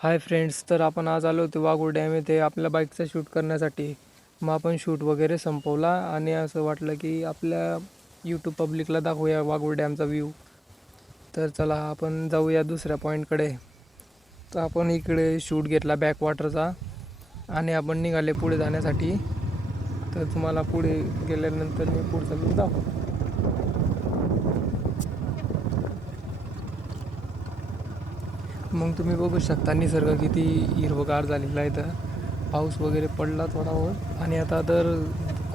Hi friends, तर आपण आज आलो होतो वाघूर डॅम येथे आपल्या बाईकचा शूट करण्यासाठी. मग आपण शूट वगैरे संपवला आणि असं वाटलं की आपल्या यूट्यूब पब्लिकला दाखवूया वाघूर डॅमचा व्ह्यू. तर चला आपण जाऊया दुसऱ्या पॉईंटकडे. तर आपण इकडे शूट घेतला बॅकवॉटरचा आणि आपण निघाले पुढे जाण्यासाठी. तर तुम्हाला पुढे गेल्यानंतर मी पुढचा व्ह्यू दाखवतो. मग तुम्ही बघू शकता निसर्ग किती हिरवगार झालेला आहे. तर पाऊस वगैरे पडला थोडा वेळ आणि आता तर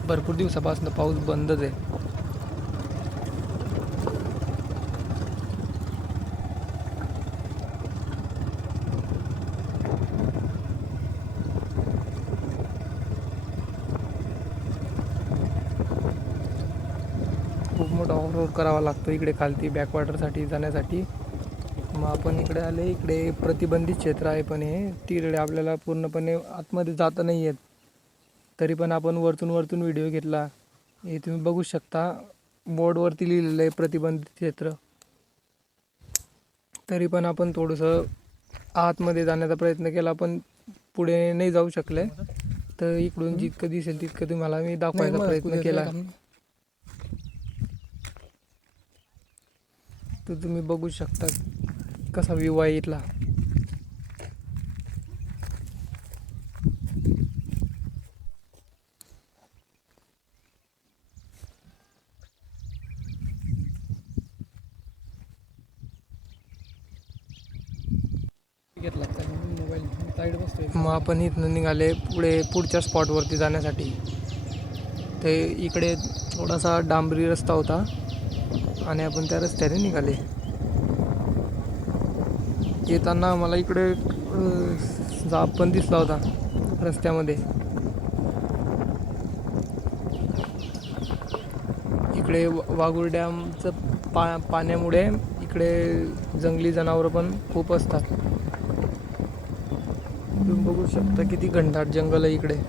भरपूर दिवसापासून पाऊस बंदच आहे. खूप मोठा ऑफ रोड करावा लागतो इकडे खालती बॅकवॉटरसाठी जाण्यासाठी. मग आपण इकडे आले. इकडे प्रतिबंधित क्षेत्र आहे, पण हे तिकडे आपल्याला पूर्णपणे आतमध्ये जाता नाही येत. तरी पण आपण वरतून वरतून व्हिडिओ घेतला. हे तुम्ही बघू शकता बोर्डवरती लिहिलेलं आहे प्रतिबंधित क्षेत्र. तरी पण आपण थोडंसं आतमध्ये जाण्याचा प्रयत्न केला, पण पुढे नाही जाऊ शकले. तर इकडून जितकं दिसेल तितकं तुम्हाला मी दाखवायचा प्रयत्न केला. तर तुम्ही बघू शकता कसा व्ह्यू आहे इथला. मग आपण इथनं निघाले पुढच्या स्पॉटवरती जाण्यासाठी. ते इकडे थोडासा डांबरी रस्ता होता आणि आपण त्या रस्त्याने निघाले. येताना मला इकडे जाप पण दिसला होता रस्त्यामध्ये. इकडे वाघूर डॅमचं पाण्यामुळे इकडे जंगली जनावरं पण खूप असतात. तुम्ही बघू शकता किती घनदाट जंगल आहे इकडे.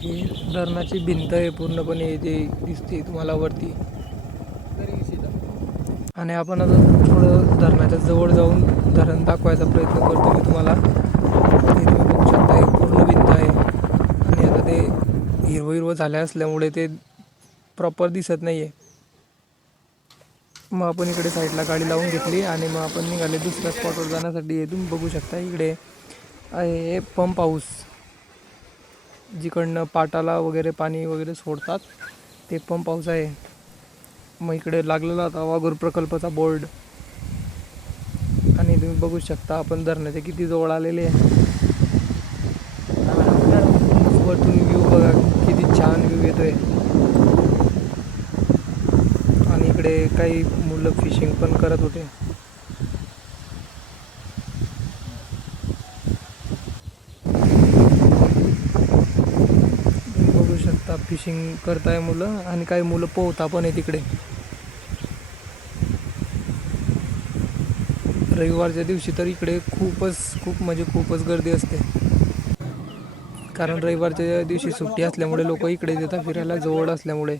ही धरणाची भिंत आहे पूर्णपणे जे दिसते तुम्हाला वरती. आणि आपण आता थोडं धरणाच्या जवळ जाऊन धरण दाखवायचा प्रयत्न करतो मी तुम्हाला. हे तुम्ही बघू शकता हे पूर्ण भिंत आहे आणि आता ते हिरवं हिरवं झालं असल्यामुळे ते प्रॉपर दिसत नाही आहे. मग आपण इकडे साईडला गाडी लावून घेतली आणि मग आपण निघाले दुसऱ्या स्पॉटवर जाण्यासाठी. हे तुम्ही बघू शकता इकडे आहे पंप हाऊस, जिकडनं पाटाला वगैरे पाणी वगैरे सोडतात ते पंप हाऊस आहे. मग इकडे लागलेला होता वाघूर प्रकल्पाचा बोर्ड आणि तुम्ही बघू शकता आपण धरणाच्या किती जवळ आलेले आहे. वरतून व्ह्यू बघा किती छान व्ह्यू येतोय. आणि इकडे काही मुलं फिशिंग पण करत होते. बघू शकता फिशिंग करताय मुलं आणि काही मुलं पोहता पण आहे तिकडे. रविवारच्या दिवशी तर इकडे खूपच गर्दी असते, कारण रविवारच्या दिवशी सुट्टी असल्यामुळे लोक इकडे येतात फिरायला जवळ असल्यामुळे.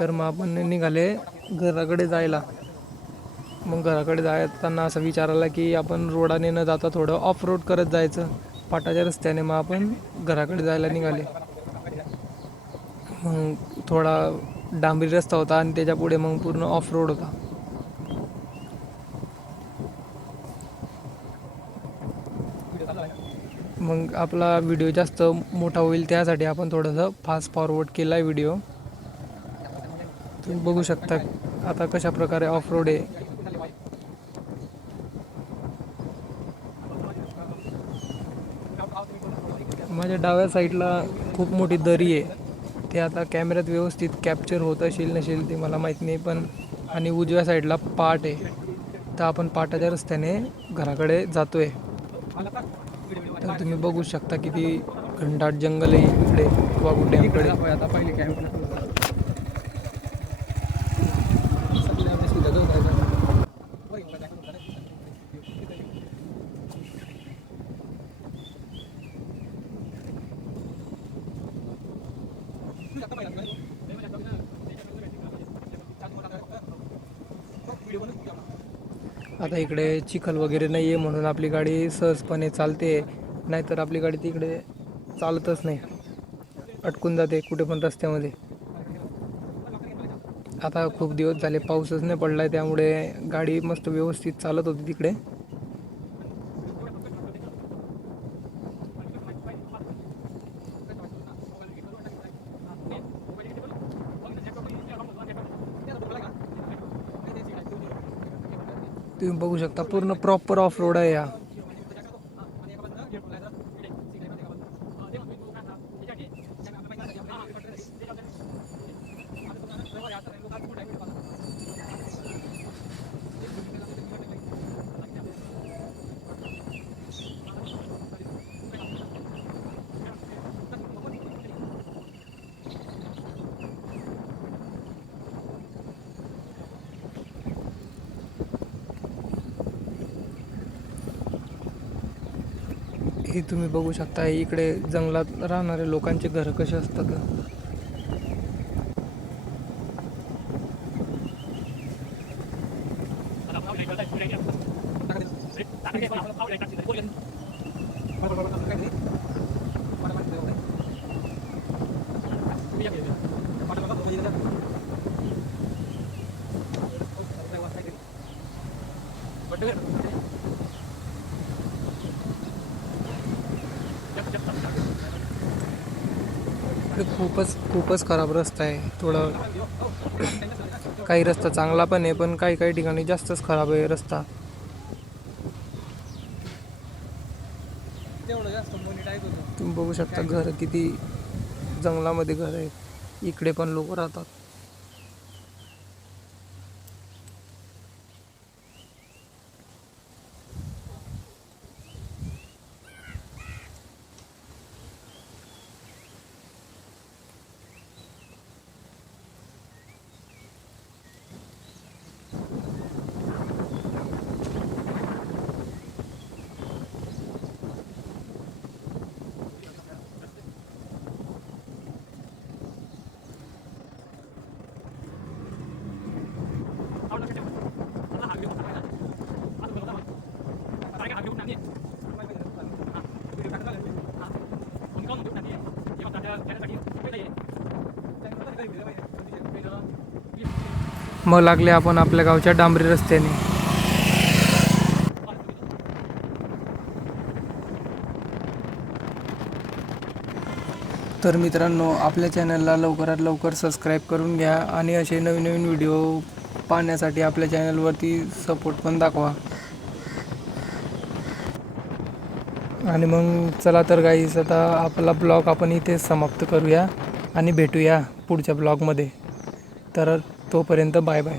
तर मग आपण निघाले घराकडे जायला. मग घराकडे जाताना असं विचार आला की आपण रोडाने न जाता थोडं ऑफ रोड करत जायचं पाटाच्या रस्त्याने. मग आपण घराकडे जायला निघाले. मग थोडा डांबरी रस्ता होता आणि त्याच्या पुढे मग पूर्ण ऑफ रोड होता. मग आपला व्हिडिओ जास्त मोठा होईल त्यासाठी आपण थोडंसं फास्ट फॉरवर्ड केला आहे व्हिडिओ. तुम्ही बघू शकता आता कशा प्रकारे ऑफ रोड आहे. माझ्या डाव्या साईडला खूप मोठी दरी आहे. ते आता कॅमेऱ्यात व्यवस्थित कॅप्चर होत असेल नसेल ते मला माहीत नाही, पण आणि उजव्या साईडला पाट आहे. तर आपण पाटाच्या रस्त्याने घराकडे जातोय. तर तुम्ही बघू शकता किती घनदाट जंगल आहे इकडे वाघूर डॅमकडे. आता इकडे चिखल वगैरे नाही आहे म्हणून आपली गाडी सहजपणे चालते, नाहीतर आपली गाडी तिकडे चालतच नाही, अटकून जाते कुठे पण रस्त्यामध्ये. आता खूप दिवस झाले पाऊसच नाही पडलाय, त्यामुळे गाडी मस्त व्यवस्थित चालत होती तिकडे. तुम्ही बघू शकता पूर्ण प्रॉपर ऑफ रोड आहे या. हे तुम्ही बघू शकता इकडे जंगलात राहणाऱ्या लोकांचे घर कसे असतात. खूपच खराब रस्ता आहे. थोडं काही रस्ता चांगला पण आहे, पण काही ठिकाणी जास्तच खराब आहे रस्ता. तुम्ही बघू शकता घर किती जंगलामध्ये घर आहे, इकडे पण लोक राहतात. मग लागले आपण आपल्या गावच्या डांबरी रस्त्याने. तर मित्रांनो, आपल्या चॅनलला लवकरात लवकर सबस्क्राईब करून घ्या आणि असे नवीन व्हिडिओ पाहण्यासाठी आपल्या चॅनलवरती सपोर्ट पण दाखवा. आणि मग चला तर गाईस, आता आपला ब्लॉग आपण इथे समाप्त करूया आणि भेटूया पुढच्या ब्लॉगमध्ये. तर तोपर्यंत बाय बाय.